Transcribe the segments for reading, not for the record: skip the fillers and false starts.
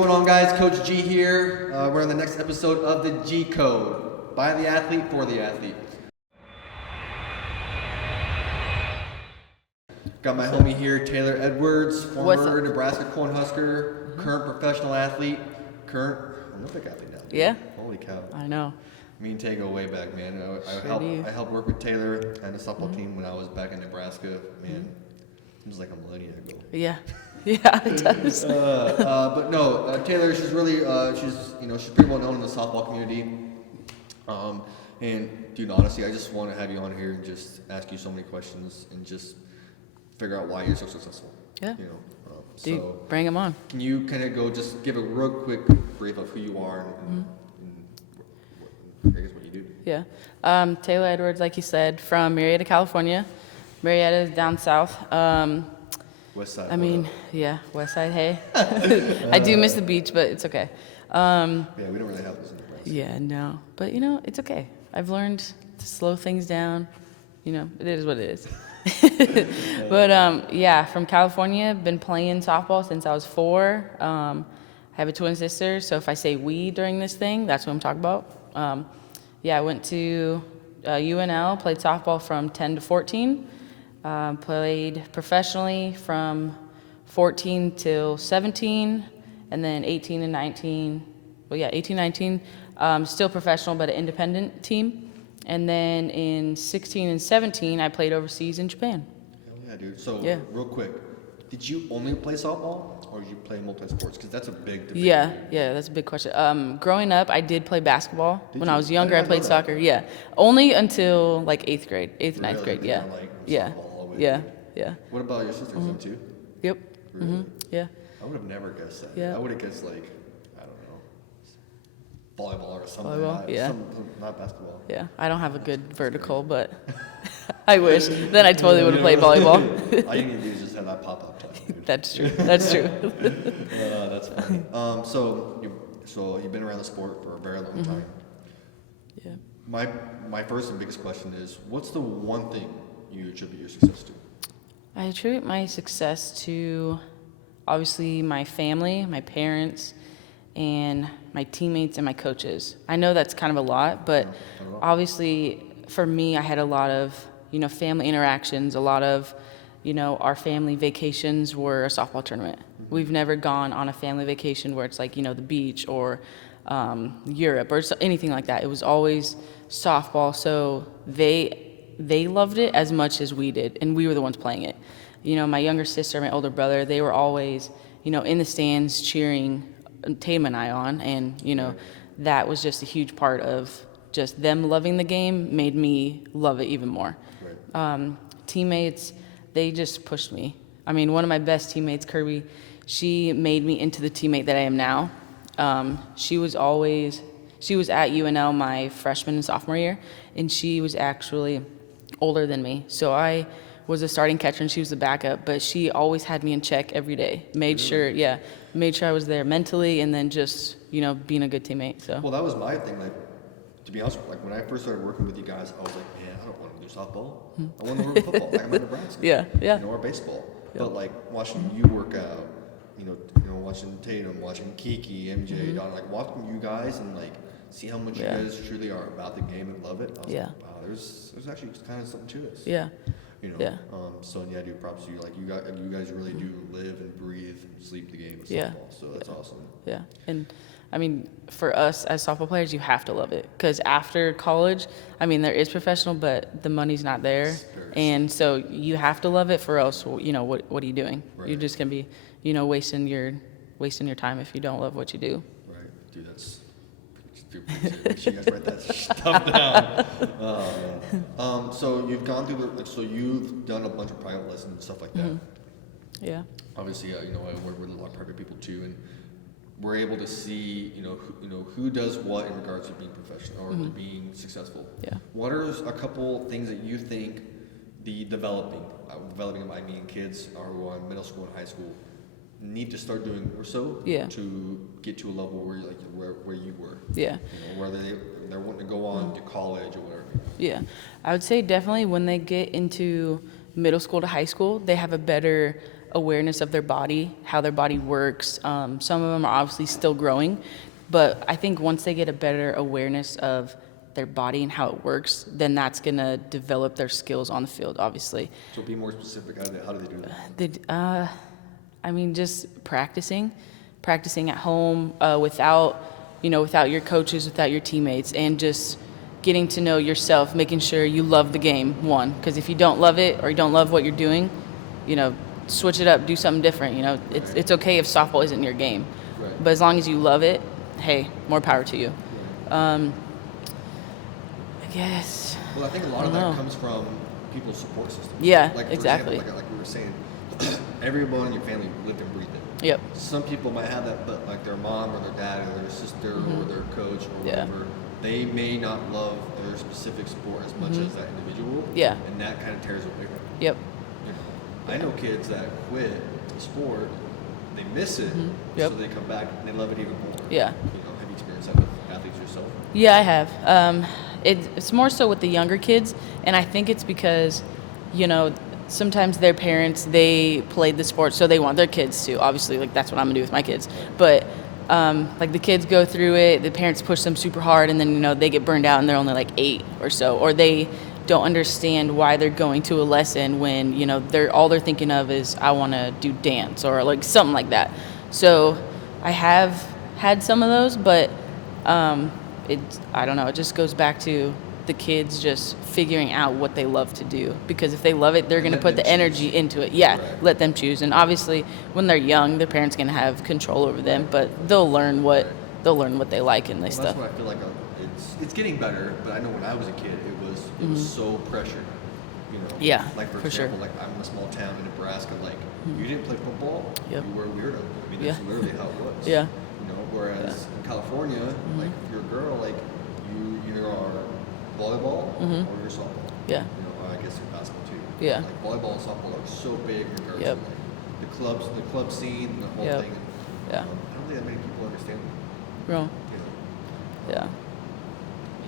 going on, guys? Coach G here. We're on the next episode of the G Code. By the athlete, for the athlete. Got my homie here, Taylor Edwards, former Nebraska Cornhusker, current professional athlete, current Olympic athlete now. Yeah. Holy cow. I know. Me and Tay go way back, man. I helped work with Taylor and the softball team when I was back in Nebraska. Man, it was like a millennia ago. Yeah. Yeah, it does. But no, Taylor, she's really, she's pretty well known in the softball community. And dude, honestly, I just want to have you on here and just ask you so many questions and just figure out why you're so successful. Yeah. Dude, so bring them on. Can you kind of just give a real quick brief of who you are and I guess what you do? Yeah. Taylor Edwards, like you said, from Marietta, California. Marietta is down south. West side. West side, hey. I do miss the beach, but it's okay. Yeah, we don't really have this in Nebraska. Yeah, no. But, it's okay. I've learned to slow things down. It is what it is. But, from California, been playing softball since I was 4. I have a twin sister, so if I say we during this thing, that's what I'm talking about. I went to UNL, played softball from 10 to 14. Played professionally from 14 till 17, and then 18 and 19. 18, 19, still professional, but an independent team. And then in 16 and 17, I played overseas in Japan. Hell yeah, dude. So, real quick, did you only play softball, or did you play multi-sports? Because that's a big debate. Yeah, that's a big question. Growing up, I did play basketball. When I was younger, I played soccer. Yeah, only until like 8th and 9th grade. Yeah, yeah. What about your sisters, them too? Yep. Really? Yeah. I would have never guessed that. Yeah. I would have guessed I don't know, volleyball or something. Volleyball, Not basketball. Yeah, I don't have a good vertical, but I wish. Then I totally would have played volleyball. All you need to do is just have that pop-up play. That's true. That's funny. So you've been around the sport for a very long time. Yeah. My first and biggest question is, what's the one thing you attribute your success to? I attribute my success to obviously my family, my parents, and my teammates and my coaches. I know that's kind of a lot, but obviously for me, I had a lot of, family interactions, a lot of, our family vacations were a softball tournament. We've never gone on a family vacation where it's like, the beach or Europe or anything like that. It was always softball, so they loved it as much as we did, and we were the ones playing it. My younger sister, my older brother, they were always, in the stands cheering Tatum and I on, and, that was just a huge part of just them loving the game made me love it even more. Right. Teammates, they just pushed me. I mean, one of my best teammates, Kirby, she made me into the teammate that I am now. She was at UNL my freshman and sophomore year, and she was actually older than me. So I was a starting catcher and she was the backup, but she always had me in check every day. Made sure I was there mentally, and then just, being a good teammate. So. Well, that was my thing. To be honest, when I first started working with you guys, I was like, man, I don't want to do softball. I want to work football. I'm in Nebraska. Yeah. Or baseball. Yeah. But watching you work out, watching Tatum, watching Kiki, MJ, Don, watching you guys and see how much you guys truly are about the game and love it. I was like, wow, there's actually kind of something to this. Yeah. So dude, props to you. You guys really do live and breathe and sleep the game of softball. So that's awesome. Yeah. And I mean, for us as softball players, you have to love it, because after college, there is professional, but the money's not there, and so you have to love it, for else, what are you doing? Right. You're just gonna be, wasting your time if you don't love what you do. Right, dude. That's make sure you guys write that stuff down. Oh, man. So you've gone through so you've done a bunch of private lessons and stuff like that. Yeah. Obviously, I work with a lot of private people too, and we're able to see, who does what in regards to being professional or being successful. Yeah. What are a couple things that you think the developing I mean kids who are in middle school and high school need to start doing more so to get to a level where you were? Yeah. Whether they're wanting to go on to college or whatever. Yeah. I would say definitely when they get into middle school to high school, they have a better awareness of their body, how their body works. Some of them are obviously still growing, but I think once they get a better awareness of their body and how it works, then that's going to develop their skills on the field, obviously. So be more specific. How do they do that? I mean, just practicing at home without your coaches, without your teammates, and just getting to know yourself, making sure you love the game, one. Because if you don't love it or you don't love what you're doing, switch it up, do something different. It's okay if softball isn't your game. Right. But as long as you love it, hey, more power to you. I guess. Well, I think a lot of that comes from people's support system. Yeah, like, exactly. Example, like we were saying, everyone in your family lived and breathed it. Yep. Some people might have that, but like their mom or their dad or their sister or their coach or whatever, they may not love their specific sport as much as that individual. Yeah. And that kind of tears away from them. Yep. I know kids that quit the sport, they miss it, so they come back and they love it even more. Yeah. Have you experienced that with athletes yourself? Yeah, I have. It's more so with the younger kids, and I think it's because, sometimes their parents, they played the sport, so they want their kids to. Obviously, like, that's what I'm going to do with my kids. But, like, the kids go through it, the parents push them super hard, and then, they get burned out, and they're only, like, 8 or so. Or they don't understand why they're going to a lesson when, all they're thinking of is, I want to do dance or, like, something like that. So I have had some of those, but I don't know, it just goes back to the kids just figuring out what they love to do, because if they love it, they're going to put the energy into it. Yeah, right. Let them choose. And obviously when they're young, their parents going to have control over them, but they'll learn what they like and that's stuff. What I feel like it's getting better, but I know when I was a kid it was so pressured, Yeah, like for example, like I'm in a small town in Nebraska, like you didn't play football, you were a weirdo. I mean, that's literally how it was. Yeah. Whereas in California, like if you're a girl, like you either are volleyball or you're softball. Yeah. I guess you're basketball too. Yeah. Like volleyball and softball are so big in regards to like the club scene, and the whole thing. And, I don't think that many people understand that. Real. Yeah.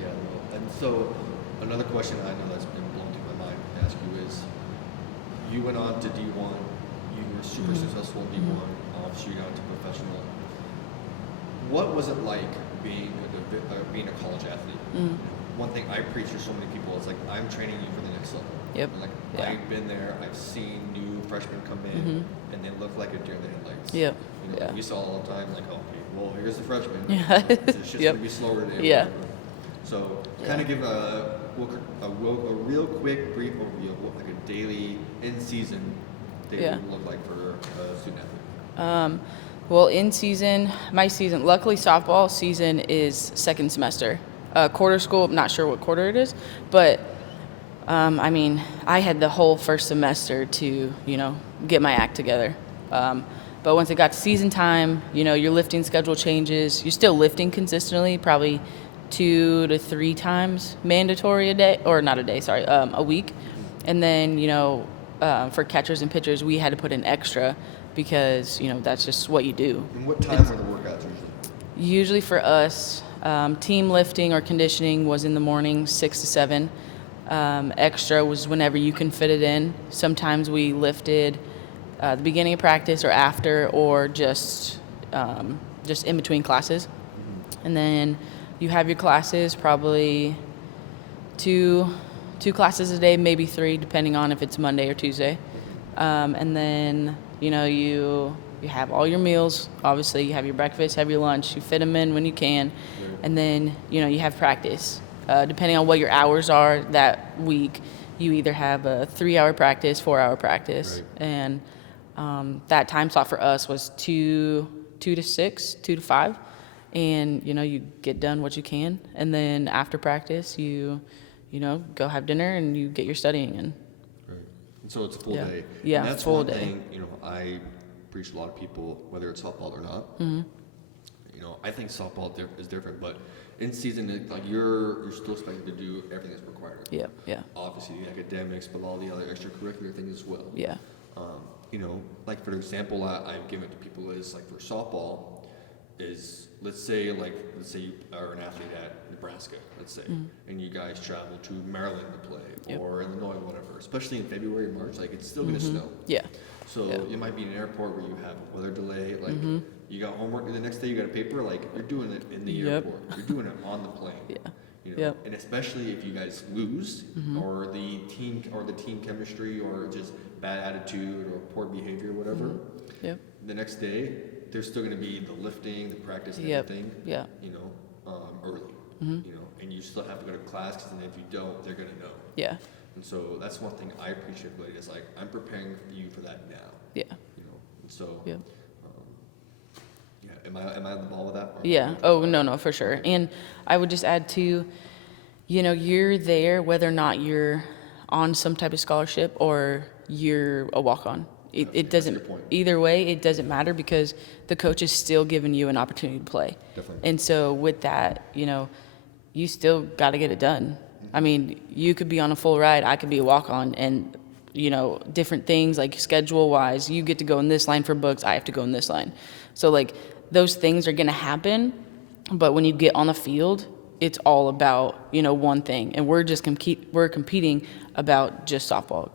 Yeah. Well, and so another question I know that's been blown through my mind to ask you is, you went on to D1, you were super successful in D1, obviously you got into professional. What was it like being a college athlete? One thing I preach to so many people is like, I'm training you for the next level. Yep. And like I've been there. I've seen new freshmen come in, and they look like a deer in the headlights. Yep. Like we saw all the time. Like, okay, well, here's the freshman. Yeah. It's just gonna be slower today. Yeah. So, kind of give a real quick brief overview of what like a daily in season day would look like for a student athlete. Well, my season, luckily softball season is second semester. Quarter school, I'm not sure what quarter it is, but I mean, I had the whole first semester to, get my act together. But once it got to season time, your lifting schedule changes. You're still lifting consistently, probably 2 to 3 times mandatory a week. And then, for catchers and pitchers, we had to put in extra because, that's just what you do. And what time were the workouts usually? Usually for us, team lifting or conditioning was in the morning, 6 to 7. Extra was whenever you can fit it in. Sometimes we lifted the beginning of practice or after, or just in between classes. And then you have your classes, probably two classes a day, maybe 3, depending on if it's Monday or Tuesday. And then, you have all your meals. Obviously, you have your breakfast, have your lunch. You fit them in when you can. Right. And then, you have practice. Depending on what your hours are that week, you either have a 3-hour practice, 4-hour practice. Right. And that time slot for us was 2 to 6, 2 to 5. And, you get done what you can. And then after practice, you go have dinner and you get your studying in. Right. And so it's a full day. Yeah, and that's full one day. Thing, I preach to a lot of people, whether it's softball or not. I think softball is different, but in season, like you're still expected to do everything that's required. Yeah, yeah. Obviously, the academics, but all the other extracurricular things as well. Yeah. Like for example, I've given to people is like for softball, is let's say you are an athlete at Nebraska, let's say, and you guys travel to Maryland to play, or Illinois, whatever. Especially in February, March, like it's still gonna snow. Yeah. So you might be in an airport where you have a weather delay, like you got homework, and the next day you got a paper, like you're doing it in the airport. You're doing it on the plane. Yeah. You know? And especially if you guys lose, or the team chemistry, or just bad attitude or poor behavior, or whatever. The next day, there's still going to be the lifting, the practice, and everything. You know, early. You know, and you still have to go to class, because if you don't, they're going to know. And so that's one thing I appreciate really, is like I'm preparing you for that now. You know, and so. Am I on the ball with that? Oh, no, for sure. And I would just add too, you know, you're there whether or not you're on some type of scholarship or you're a walk-on. It doesn't, either way, it doesn't matter, because the coach is still giving you an opportunity to play. And so with that, you know, you still got to get it done. I mean, you could be on a full ride, I could be a walk-on, and, you know, different things like schedule-wise, you get to go in this line for books, I have to go in this line. So, like, those things are going to happen, but when you get on the field, it's all about, you know, one thing. And we're just competing about just softball,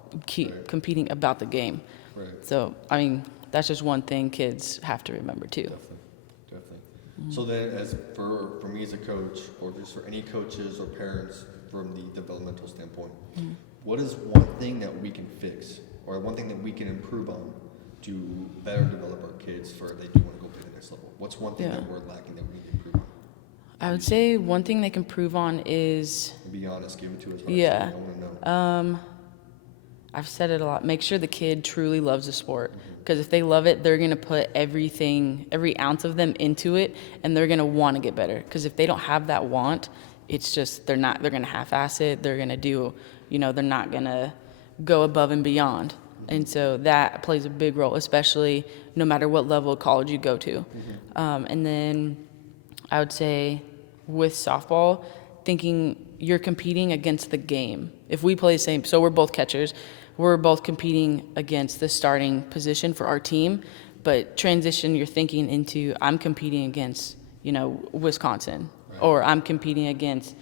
competing about the game. So, I mean, that's just one thing kids have to remember too. Definitely. So then, as for me as a coach, or just for any coaches or parents from the developmental standpoint, what is one thing that we can fix, or one thing that we can improve on to better develop our kids for if they do want to go play the next level? What's one thing that we're lacking that we need to improve on? I would say one thing they can improve on is... Be honest, give it to us. I want to know. I've said it a lot. Make sure the kid truly loves the sport. Because if they love it, they're going to put every ounce of them into it, and they're going to want to get better. Because if they don't have that want, it's just, they're going to half-ass it. They're going to do, you know, they're not going to go above and beyond. And so that plays a big role, especially no matter what level of college you go to. And then I would say with softball, thinking you're competing against the game. If we play the same, so we're both catchers, we're both competing against the starting position for our team, but transition your thinking into I'm competing against, you know, Wisconsin, or I'm competing against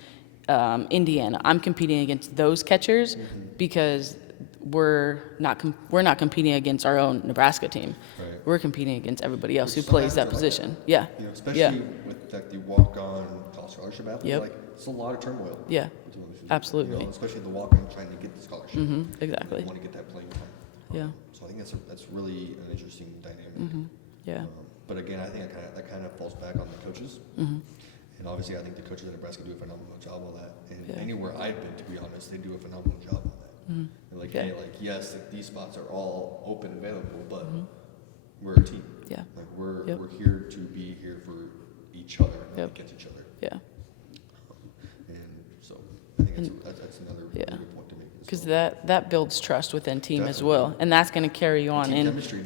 Indiana. I'm competing against those catchers because we're not competing against our own Nebraska team. We're competing against everybody else who plays that position. You know, especially with like the walk-on college scholarship athlete, like it's a lot of turmoil. Absolutely. You know, especially the walk-on trying to get the scholarship. Exactly. Want to get that playing time. So I think that's really an interesting dynamic. But again, I think that kind of falls back on the coaches. And obviously, I think the coaches in Nebraska do a phenomenal job on that. And anywhere I've been, to be honest, they do a phenomenal job on that. And like, hey, like, yes, these spots are all open and available, but we're a team. Like we're here to be here for each other, not against each other. And so I think that's another really good point to make. Because that builds trust within team as well, and that's going to carry you on. Team chemistry,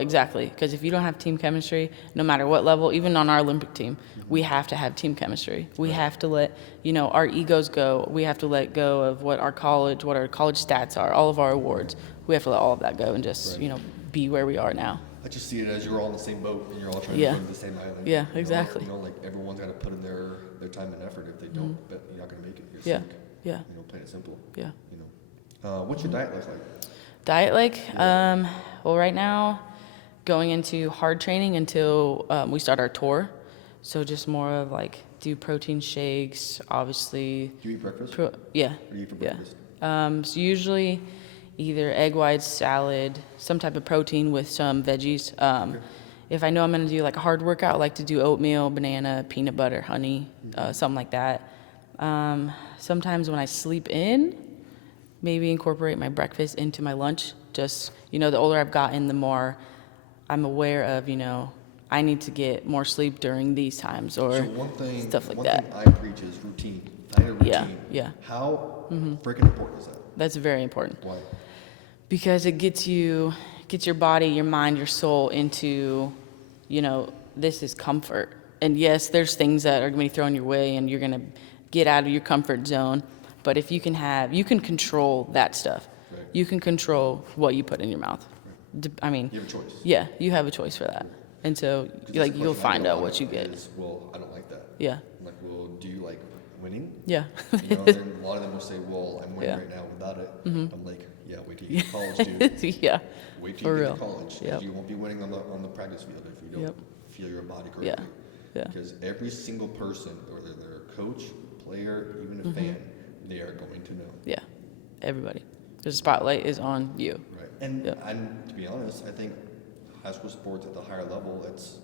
exactly. Because if you don't have team chemistry, no matter what level, even on our Olympic team, we have to have team chemistry. We have to let, you know, our egos go. We have to let go of what our college stats are, all of our awards. We have to let all of that go and just, you know, be where we are now. I just see it as you're all on the same boat and you're all trying to swim the same island. Exactly. You know, like everyone's got to put in their time and effort. If they don't, you're not going to make it. You're sink. You know, plain and simple. You know, what's your diet like? Diet like? Well, right now, going into hard training until we start our tour. So just more of like do protein shakes, obviously. Do you eat breakfast? What do you eat for breakfast? So usually either egg whites, salad, some type of protein with some veggies. If I know I'm going to do like a hard workout, I like to do oatmeal, banana, peanut butter, honey, something like that. Sometimes when I sleep in, maybe incorporate my breakfast into my lunch. Just, you know, the older I've gotten, the more I'm aware of, you know, I need to get more sleep during these times or stuff like that. One thing I preach is routine. Diet routine. How freaking important is that? That's very important. Why? Because it gets your body, your mind, your soul into, you know, this is comfort. And yes, there's things that are going to be thrown your way and you're going to get out of your comfort zone. But if you can control that stuff. You can control what you put in your mouth. I mean, you have a choice. Yeah, you have a choice for that. And so, Because like, that's a you'll question I find get a out lot what you of get. is, well, I don't like that. Yeah. I'm like, well, do you like winning? Yeah. You know, and then a lot of them will say, well, I'm winning Yeah. right now without it. Mhm. I'm like, yeah, wait till you get to college, dude. Yeah. Wait till For you real. get to college. 'Cause Yep. you won't be winning on the practice field if you don't Yep. feel your body Yeah. correctly. Yeah. Because every single person, whether they're a coach, player, even a Mhm. fan, they are going to know. Yeah. Everybody. The spotlight is on you. Right. And Yep. and to be honest, I think high school sports at the higher level, it's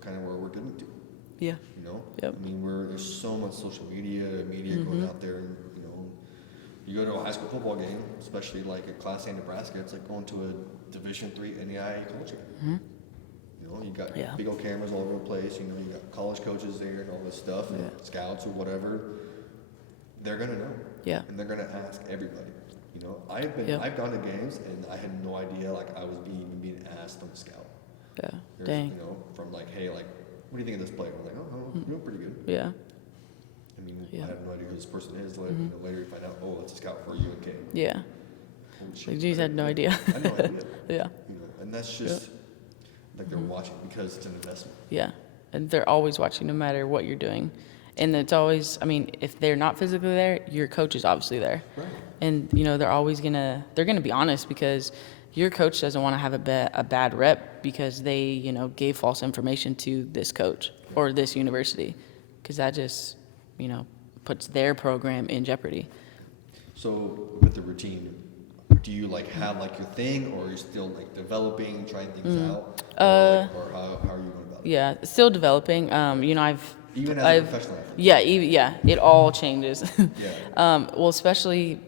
kind of where we're getting to. Yeah. You know. Yep. I mean, there's so much social media going out there, and you know, you go to a high school football game, especially like at Class A Nebraska, it's like going to a Division III NAIA college game. Mhm. You know, you got Yeah. big old cameras all over the place. You know, you got college coaches there and all this stuff, and Yeah. scouts or whatever. They're gonna know. Yeah. And they're gonna ask everybody. You know, Yep. I've gone to games and I had no idea like I was being asked on the scout. Yeah. There's, Dang. You know, from like, hey, like, what do you think of this player? I'm like, oh, you're doing pretty good. Yeah. I mean, Yeah. I have no idea who this person is. Later, you know, later you find out, oh, that's a scout for UNK. Yeah. Holy shit, Like, geez, I had no idea. I had no idea. Yeah. You know, and that's just like they're watching because it's an investment. Yeah. And they're always watching no matter what you're doing. And it's always, I mean, if they're not physically there, your coach is obviously there. Right. And, you know, they're gonna be honest because your coach doesn't want to have a bad rep because they, you know, gave false information to this coach or this university, because that just, you know, puts their program in jeopardy. So with the routine, do you like have like your thing, or are you still like developing, trying things out, or how are you going about it? Yeah, still developing. You know, Even as a professional athlete. Yeah, it all changes. Yeah. Well, especially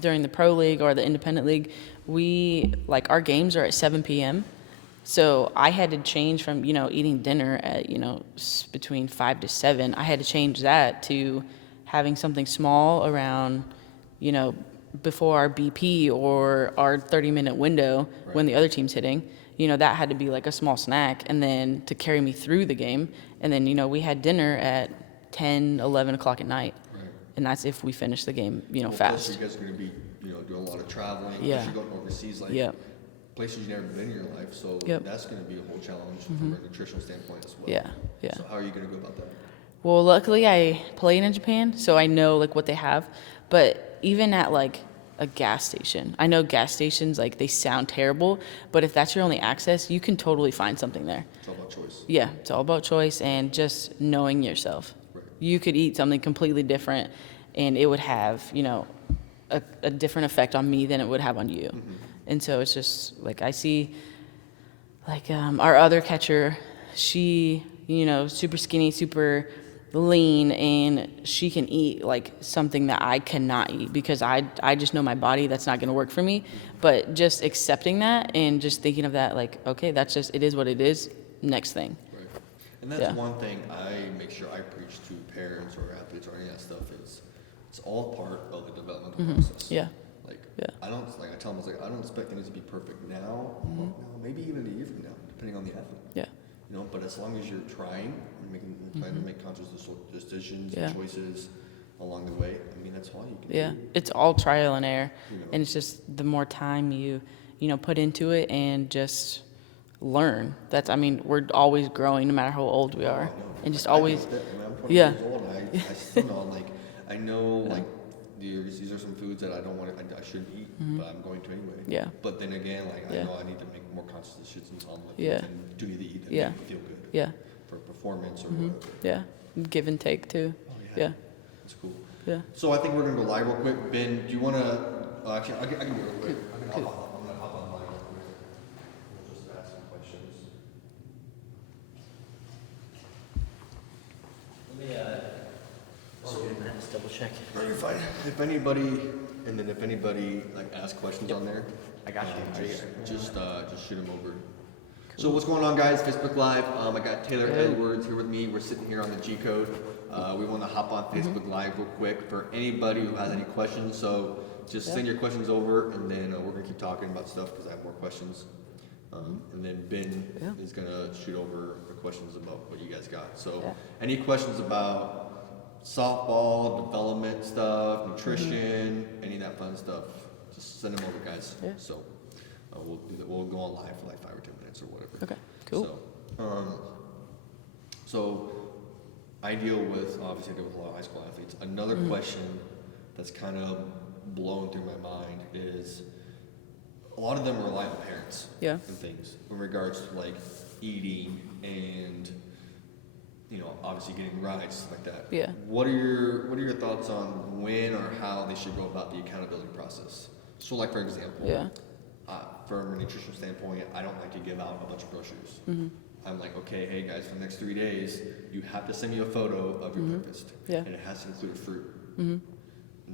during the pro league or the independent league, our games are at 7 p.m. So I had to change from, you know, eating dinner at, you know, between 5 to 7. I had to change that to having something small around, you know, before our BP or our 30-minute window when the other team's hitting. You know, that had to be like a small snack, and then to carry me through the game. And then, you know, we had dinner at 10, 11 o'clock at night. Right. And that's if we finished the game, you know, Well, fast. plus you guys are going to be, you know, doing a lot of traveling. Yeah. Plus you're going overseas, like Yep. places you've never been in your life. So Yep. that's going to be a whole challenge from a nutritional standpoint as well. Yeah, yeah. So how are you going to go about that? Well, luckily I played in Japan, so I know like what they have. But even at like a gas station, I know gas stations, like, they sound terrible, but if that's your only access, you can totally find something there. It's all about choice. Yeah, it's all about choice and just knowing yourself. Right. You could eat something completely different, and it would have, you know, a different effect on me than it would have on you. And so it's just like I see, like, our other catcher, she, you know, super skinny, super lean, and she can eat like something that I cannot eat because I just know my body, that's not going to work for me. But just accepting that and just thinking of that, like, okay, that's just, it is what it is, next thing. Right. And that's Yeah. one thing I make sure I preach to parents or athletes or any of that stuff is it's all part of the developmental process. Yeah. Like, Yeah. I tell them, I don't expect things to be perfect now, well, no, maybe even a year from now, depending on the athlete. Yeah. You know, but as long as you're trying and trying to make conscious decisions Yeah. and choices along the way, I mean, that's all you can Yeah, do. it's all trial and error, You know. and it's just the more time you know, put into it and just learn. That's, I mean, we're always growing no matter how old we Oh, are, I know. and just I always, think that, I mean, I'm 20 yeah. years old and I still know, like, I know, like, these are some foods that I don't want to, I shouldn't eat, but I'm going to anyway. Yeah. But then again, like, Yeah. I know I need to make more conscious decisions on what Yeah. foods and do need to eat that Yeah. make me feel good Yeah, for performance or whatever. yeah, give and take too. Oh, Yeah, That's cool. yeah. So I think we're gonna go live real quick. Ben, do you wanna, actually, I can do it real quick. I'm gonna hop on live real quick. We'll just ask some questions. Let me, just double check. No, you're fine. If anybody, like asks questions on there. I got you. Just shoot them over. So what's going on, guys? Facebook Live. I got Taylor Edwards here with me. We're sitting here on the G Code. We want to hop on Facebook Live real quick for anybody who has any questions. So just send your questions over, and then we're gonna keep talking about stuff because I have more questions. And then Ben is gonna shoot over the questions about what you guys got. So any questions about softball, development stuff, nutrition, any of that fun stuff, just send them over, guys. Yeah. So we'll do that. We'll go on live for like 5 or 10 minutes or whatever. Okay, cool. So Um, so I deal with, obviously I deal with a lot of high school athletes. Another question that's kind of blown through my mind is a lot of them rely on parents and things in regards to like eating and, you know, obviously getting rides, stuff like that. Yeah. What are your thoughts on when or how they should go about the accountability process? So like, for example, from a nutrition standpoint, I don't like to give out a bunch of groceries. I'm like, okay, hey guys, for the next 3 days, you have to send me a photo of your breakfast. And it has to include fruit. And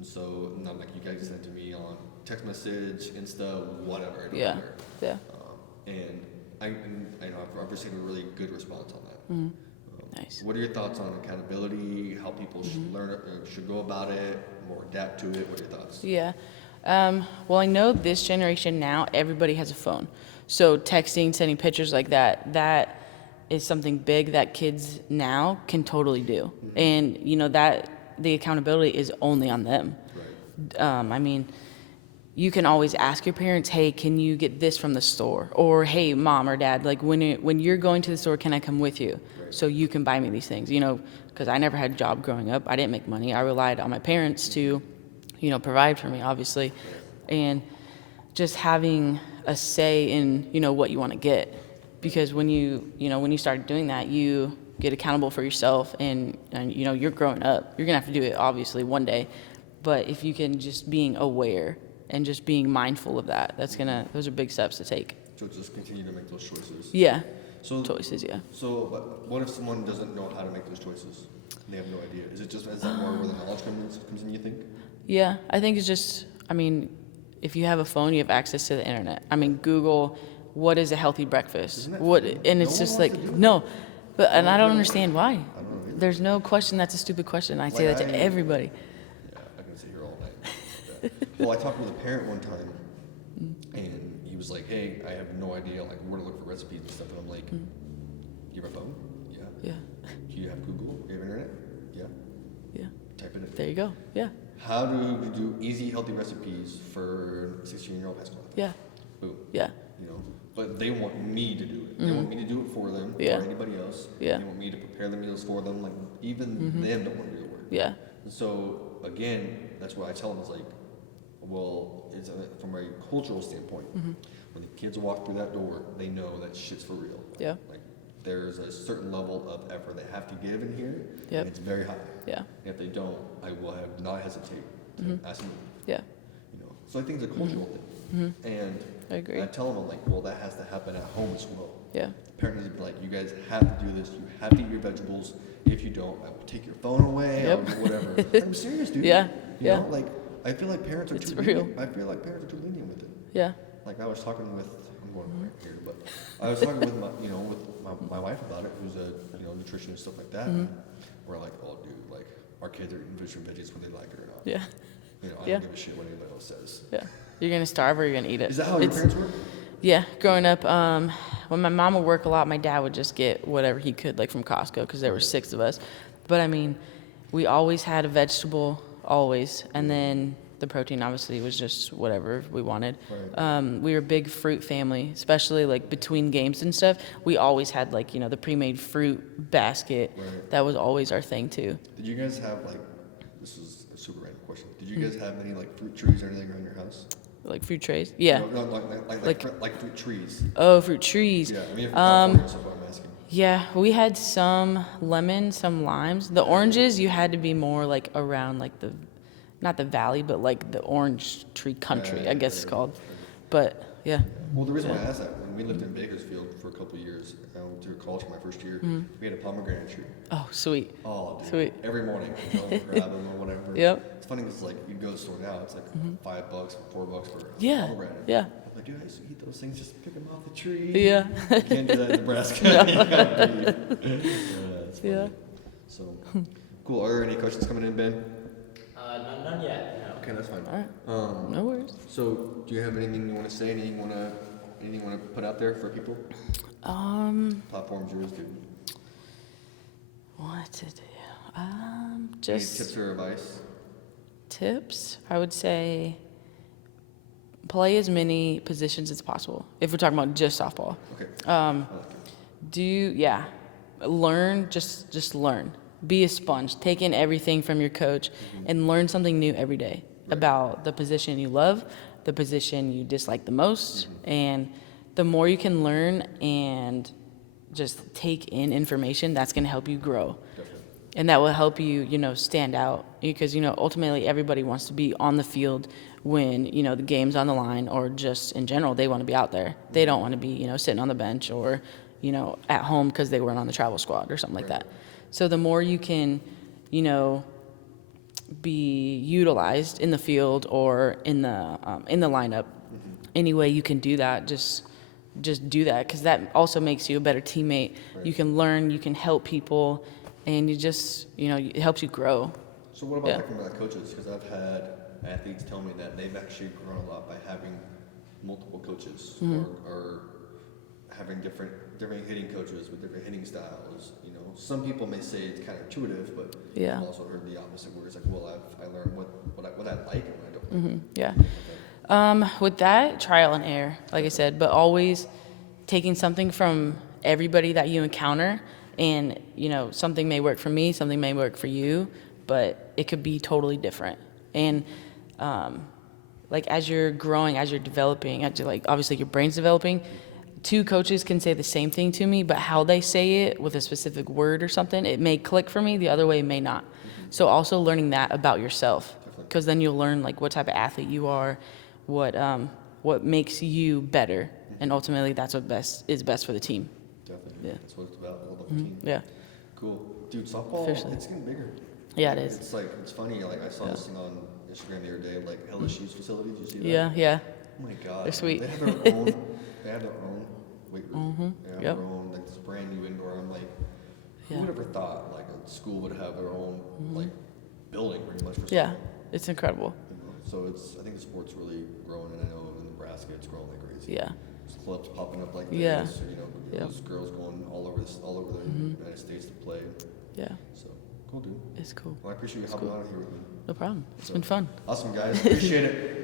so, and I'm like, you guys send it to me on text message, Insta, whatever. It don't matter. And I know I've received a really good response on that. Nice. What are your thoughts on accountability? How people should learn it, should go about it, or adapt to it? What are your thoughts? Yeah. Well, I know this generation now, everybody has a phone. So texting, sending pictures like that is something big that kids now can totally do. And, you know, that the accountability is only on them. Right. I mean, you can always ask your parents, hey, can you get this from the store? Or, hey, mom or dad, like when you're going to the store, can I come with you? Right. So you can buy me these things, you know, because I never had a job growing up. I didn't make money. I relied on my parents to, you know, provide for me, obviously. And just having a say in, you know, what you want to get. Because when you start doing that, you get accountable for yourself and you know, you're growing up. You're going to have to do it, obviously, one day. But if you can just being aware and just being mindful of that, those are big steps to take. So just continue to make those choices. Yeah. So Choices, yeah. So, but what if someone doesn't know how to make those choices? They have no idea. Is that more where the knowledge comes in? You think? Yeah, I think it's just. I mean, if you have a phone, you have access to the internet. I mean, Google, what is a healthy breakfast? What, and it's just like no, but and I don't understand why. I don't know either. There's no question that's a stupid question. I say that to everybody. Yeah, I can sit here all night. Well, I talked with a parent one time, and he was like, "Hey, I have no idea like where to look for recipes and stuff." And I'm like, "You have a phone? Yeah. Yeah. Do you have Google? Do you have internet? Yeah. Yeah. Type it in. There you go. Yeah. How do you do easy, healthy recipes for 16-year-old high school? Yeah. Boom. Yeah. You know, but they want me to do it. They want me to do it for them Yeah. or anybody else. Yeah. They want me to prepare the meals for them. Like even them don't want to do the work. Yeah. And so again, that's what I tell them is like, well, it's from a cultural standpoint. When the kids walk through that door, they know that shit's for real. Yeah. Like there's a certain level of effort they have to give in here. Yep. And it's very high. Yeah. If they don't, I will have not hesitate to ask them. Yeah. You know, so I think it's a cultural thing. And I agree. I tell them, I'm like, well, that has to happen at home as well. Yeah. Parents would be like, you guys have to do this. You have to eat your vegetables. If you don't, I will take your phone away. Yep. I'll do whatever. I'm serious, dude. Yeah. You know, like I feel like parents are It's too real. lenient. I feel like parents are too lenient with it. Yeah. Like I was talking with, I'm going right here, but I was talking with my wife about it, who's a nutritionist and stuff like that. We're like, oh, dude, like our kids are eating fish and veggies whether they like it or not. Yeah. You know, I Yeah. don't give a shit what anybody else says. Yeah. You're gonna starve or you're gonna eat it. Is that how your parents were? Yeah, growing up, when my mom would work a lot, my dad would just get whatever he could, like from Costco, because there were 6 of us. But I mean, we always had a vegetable, always, and then the protein obviously was just whatever we wanted. Right. We were a big fruit family, especially like between games and stuff. We always had like the pre-made fruit basket. Right. That was always our thing too. Did you guys have like? This is a super random question. Did you guys have any like fruit trees or anything around your house? Like fruit trays? Yeah. No, like fruit trees. Oh, fruit trees. Yeah, I mean, if California, so what I'm asking. Yeah, we had some lemon, some limes. The oranges, you had to be more like around like not the valley, but like the orange tree country, I guess it's called. But yeah. Well, the reason why I asked that, when we lived in Bakersfield for a couple of years, I went to college for my first year, we had a pomegranate tree. Oh, sweet. Oh, dude. Sweet. Every morning, grab them or whatever. Yep. It's funny because like you go to the store now, it's like $5, $4 for a Yeah. pomegranate. Yeah. I'm like, dude, I used to eat those things, just pick them off the tree. Yeah. You can't do that in Nebraska. Yeah, it's funny. Yeah. So, cool. Are there any questions coming in, Ben? None yet. No. Okay, that's fine. All right. No worries. So, do you have anything you want to say? Anything you want to put out there for people? Platform's yours, dude. What to do? Any Just tips or advice? tips. I would say play as many positions as possible. If we're talking about just softball, Okay. I like it. learn, just learn. Be a sponge. Take in everything from your coach and learn something new every day about the position you love, the position you dislike the most. And the more you can learn and just take in information, that's going to help you grow. And that will help you, stand out, because, ultimately everybody wants to be on the field when, the game's on the line, or just in general, they want to be out there. They don't want to be, sitting on the bench or, at home because they weren't on the travel squad or something like that. So the more you can, be utilized in the field or in the lineup, any way you can do that, just do that, because that also makes you a better teammate. You can learn, you can help people, and you just, it helps you grow. So what about from coaches? Because I've had athletes tell me that they've actually grown a lot by having multiple coaches, or having different hitting coaches with different hitting styles. Some people may say it's kind of intuitive, but I've also heard the opposite, where it's like, well, I learned what I like and what I don't like. With that, trial and error, like I said, but always taking something from everybody that you encounter. And, something may work for me, something may work for you, but it could be totally different. And, as you're growing, as you're developing, obviously your brain's developing, two coaches can say the same thing to me, but how they say it with a specific word or something, it may click for me, the other way may not. So also learning that about yourself, because then you'll learn, what type of athlete you are, what makes you better, and ultimately that's what is best for the team. Definitely. Yeah. That's what it's about, all the team. Yeah. Cool. Dude, softball, it's getting bigger. Yeah, it is. It's funny, I saw this thing on Instagram the other day, LSU's facility, did you see that? Yeah. Oh my God. They're sweet. They have their own weight room. They have their own, this brand new indoor. I'm like, who would ever thought, a school would have their own, building pretty much for softball? Yeah, it's incredible. So I think the sport's really growing, and I know in Nebraska it's growing like crazy. Yeah. There's clubs popping up like this, or, there's girls going all over the United States to play. Yeah. So, cool, dude. It's cool. Well, I appreciate you hopping on here with me. No problem. It's been fun. Awesome, guys. Appreciate it.